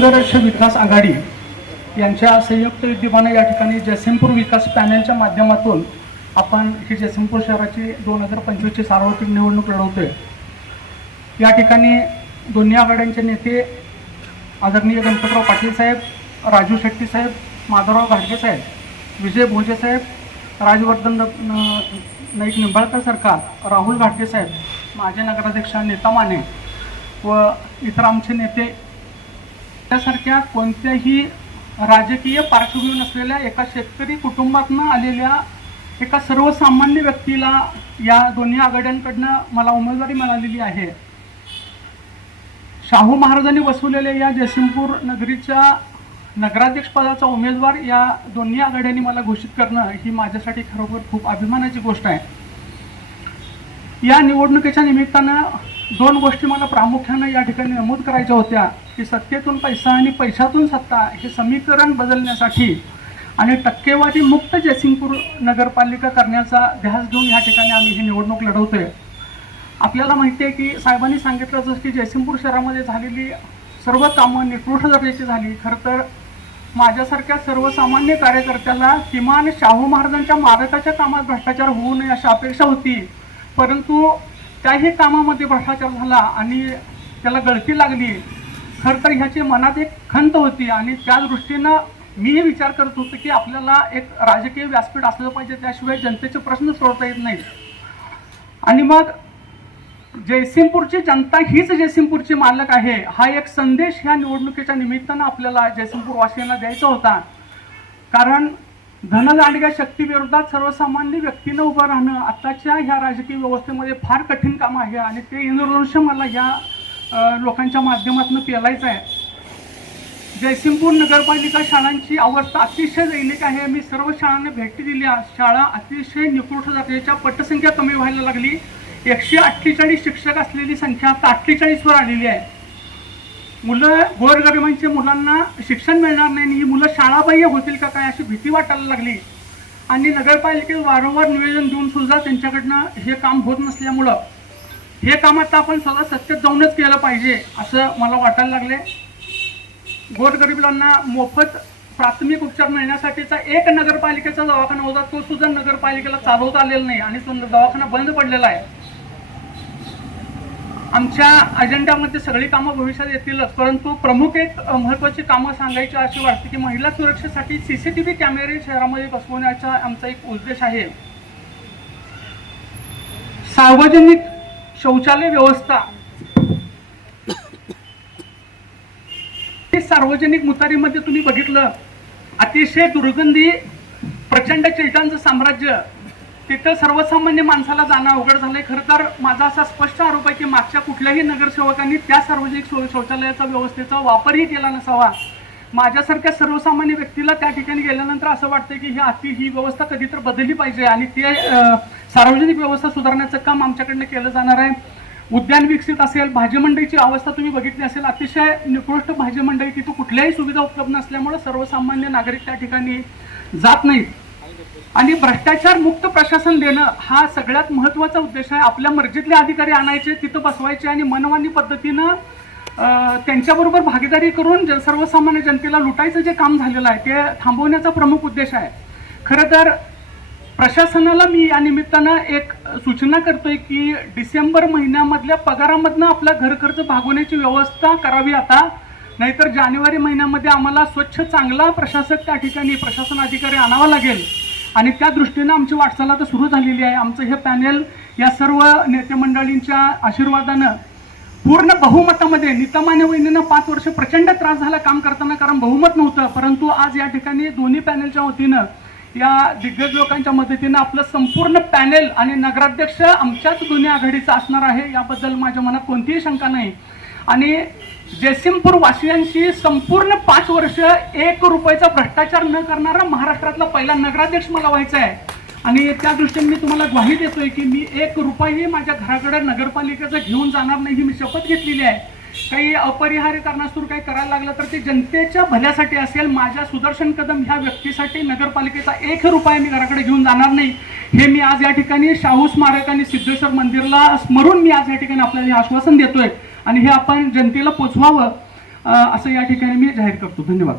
संघर्ष विकास आघाडी यांच्या संयुक्त विद्यमाने या ठिकाणी जयसिंगपूर विकास पॅनलच्या माध्यमातून आपण ही जयसिंगपूर शहराची दोन हजार पंचवीसची सार्वत्रिक निवडणूक लढवतोय. या ठिकाणी दोन्ही आघाड्यांचे नेते आदरणीय गणपतराव पाटील साहेब राजू शेट्टी साहेब माधवराव घाटगे साहेब विजय भोजे साहेब राजवर्धन नाईक निंबाळकर सरकार राहुल घाटगे साहेब माजी नगराध्यक्ष नेता माने व इतर आमचे नेते त्यासारख्या कोणत्याही राजकीय पार्श्वभूमी नसलेल्या एका शेतकरी कुटुंबातनं आलेल्या एका सर्वसामान्य व्यक्तीला या दोन्ही आघाड्यांकडनं मला उमेदवारी मिळालेली आहे. शाहू महाराजांनी वसवलेल्या या जयसिंगपूर नगरीच्या नगराध्यक्षपदाचा उमेदवार या दोन्ही आघाड्यांनी मला घोषित करणं ही माझ्यासाठी खरोखर खूप अभिमानाची गोष्ट आहे. या निवडणुकीच्या निमित्तानं दोन गोष्टी मला प्रामुख्यानं या ठिकाणी नमूद करायच्या होत्या. की सत्तेतून पैसा आणि पैशातून सत्ता हे समीकरण बदलण्यासाठी आणि टक्केवारी मुक्त जयसिंगपूर नगरपालिका करण्याचा ध्यास घेऊन या ठिकाणी आम्ही ही निवडणूक लढवतोय. आपल्याला माहिती आहे की साहेबांनी सांगितलं जसं की जयसिंगपूर शहरामध्ये झालेली सर्व कामं निकृष्ट दर्जाची झाली. खरं तर माझ्यासारख्या सर्वसामान्य कार्यकर्त्याला किमान शाहू महाराजांच्या मारकाच्या कामात भ्रष्टाचार होऊ नये अशी अपेक्षा होती. परंतु त्याही कामामध्ये भ्रष्टाचार झाला आणि त्याला गळती लागली खरं तर ह्याची मनात एक खंत होती आणि त्या दृष्टीनं मीही विचार करत होतो की आपल्याला एक राजकीय व्यासपीठ असलं पाहिजे त्याशिवाय जनतेचे प्रश्न सोडता येत नाही आणि मग जयसिंगपूरची जनता हीच जयसिंगपूरची मालक आहे. हा एक संदेश ह्या निवडणुकीच्या निमित्तानं आपल्याला जयसिंगपूर वासियांना द्यायचा होता. कारण धनदांडग्या शक्तीविरोधात सर्वसामान्य व्यक्तीनं उभं राहणं आताच्या ह्या राजकीय व्यवस्थेमध्ये फार कठीण काम आहे आणि ते इंद्रधनुष्य मला ह्या लोकांच्या माध्यमातून पेलायचं आहे. जयसिंगपूर नगरपालिका शाळांची अवस्था अतिशय दैनिक आहे. मी सर्व शाळांना भेटी दिली शाळा अतिशय निकृष्ट दर्जाच्या पटसंख्या कमी व्हायला लागली. एकशे अठ्ठेचाळीस शिक्षक असलेली संख्या आता अठ्ठेचाळीसवर आलेली आहे. मुलं गोरगरिबांच्या मुलांना शिक्षण मिळणार नाही आणि ही मुलं शाळाबाह्य होतील का काय अशी भीती वाटायला लागली. आणि नगरपालिकेत वारंवार निवेदन देऊन सुद्धा त्यांच्याकडनं हे काम होत नसल्यामुळं हे काम आता आपण स्वतः सत्तेत जाऊनच केलं पाहिजे असं मला वाटायला लागले. गोरगरिबांना मोफत प्राथमिक उपचार मिळण्यासाठीचा एक नगरपालिकेचा दवाखाना होता तो सुद्धा नगरपालिकेला चालवता आलेला नाही आणि तो दवाखाना बंद पडलेला आहे. आमच्या अजेंड्यामध्ये सगळी कामं भविष्यात येतीलच परंतु प्रमुख एक महत्त्वाची कामं सांगायची अशी वाटते की महिला सुरक्षेसाठी सीसीटीव्ही कॅमेरे शहरामध्ये बसवण्याचा आमचा एक उद्देश आहे. सार्वजनिक शौचालय व्यवस्था. सार्वजनिक मुतारीमध्ये तुम्ही बघितलं अतिशय दुर्गंधी प्रचंड चिलटांचं साम्राज्य तिथं सर्वसामान्य माणसाला जाणं अवघड झालंय. खरं तर माझा असा स्पष्ट आरोप आहे की मागच्या कुठल्याही नगरसेवकांनी त्या सार्वजनिक शौ शौचालयाचा व्यवस्थेचा वापरही केला नसावा. माझ्यासारख्या सर्वसामान्य व्यक्तीला त्या ठिकाणी गेल्यानंतर असं वाटतं की ही अति ही व्यवस्था कधी तर बदलली पाहिजे आणि ते सार्वजनिक व्यवस्था सुधारण्याचं काम आमच्याकडनं केलं जाणार आहे. उद्यान विकसित असेल भाजी मंडईची अवस्था तुम्ही बघितली असेल अतिशय निकृष्ट भाजी मंडई तिथं कुठल्याही सुविधा उपलब्ध नसल्यामुळे सर्वसामान्य नागरिक त्या ठिकाणी जात नाहीत. आणि भ्रष्टाचार मुक्त प्रशासन देणं हा सगळ्यात महत्त्वाचा उद्देश आहे. आपल्या मर्जीतले अधिकारी आणायचे तिथं बसवायचे आणि मनमानी पद्धतीनं त्यांच्याबरोबर भागीदारी करून जन सर्वसामान्य जनतेला लुटायचं जे काम झालेलं आहे ते थांबवण्याचा प्रमुख उद्देश आहे. खरं तर प्रशासनाला मी या निमित्तानं एक सूचना करतोय की डिसेंबर महिन्यामधल्या पगारामधनं आपला घर खर्च भागवण्याची व्यवस्था करावी आता. नाहीतर जानेवारी महिन्यामध्ये आम्हाला स्वच्छ चांगला प्रशासक त्या ठिकाणी प्रशासन अधिकारी आणावा लागेल. आणि त्या दृष्टीनं आमची वाटचाल आता सुरू झालेली आहे. आमचं हे पॅनेल या सर्व नेते मंडळींच्या आशीर्वादानं पूर्ण बहुमतामध्ये नितमाने वहिनीनं पाच वर्ष प्रचंड त्रास झाला काम करताना कारण बहुमत नव्हतं. परंतु आज या ठिकाणी दोन्ही पॅनेलच्या वतीनं या दिग्गज लोकांच्या मदतीनं आपलं संपूर्ण पॅनेल आणि नगराध्यक्ष आमच्याच दोन्ही आघाडीचा असणार आहे. याबद्दल माझ्या मनात कोणतीही शंका नाही. आणि जयसिंगपूर वासियांशी संपूर्ण पाच वर्ष एक रुपयाचा भ्रष्टाचार न करणारा महाराष्ट्रातला पहिला नगराध्यक्ष मला व्हायचा आहे. आणि त्या दृष्टीने मी तुम्हाला ग्वाही देतोय की मी एक रुपयाही माझ्या घराकडे नगरपालिकेचं घेऊन जाणार नाही ही मी शपथ घेतलेली आहे. काही अपरिहार्य कारणास्तूर काही करायला लागलं तर ते जनतेच्या भल्यासाठी असेल माझ्या सुदर्शन कदम ह्या व्यक्तीसाठी नगरपालिकेचा एक रुपया मी घराकडे घेऊन जाणार नाही. हे मी आज या ठिकाणी शाहू स्मारक आणि सिद्धेश्वर मंदिरला स्मरून मी आज या ठिकाणी आपल्याला हे आश्वासन देतोय. आणि हे आपण जनतेला पोचवावं असं या ठिकाणी मी जाहीर करतो. धन्यवाद.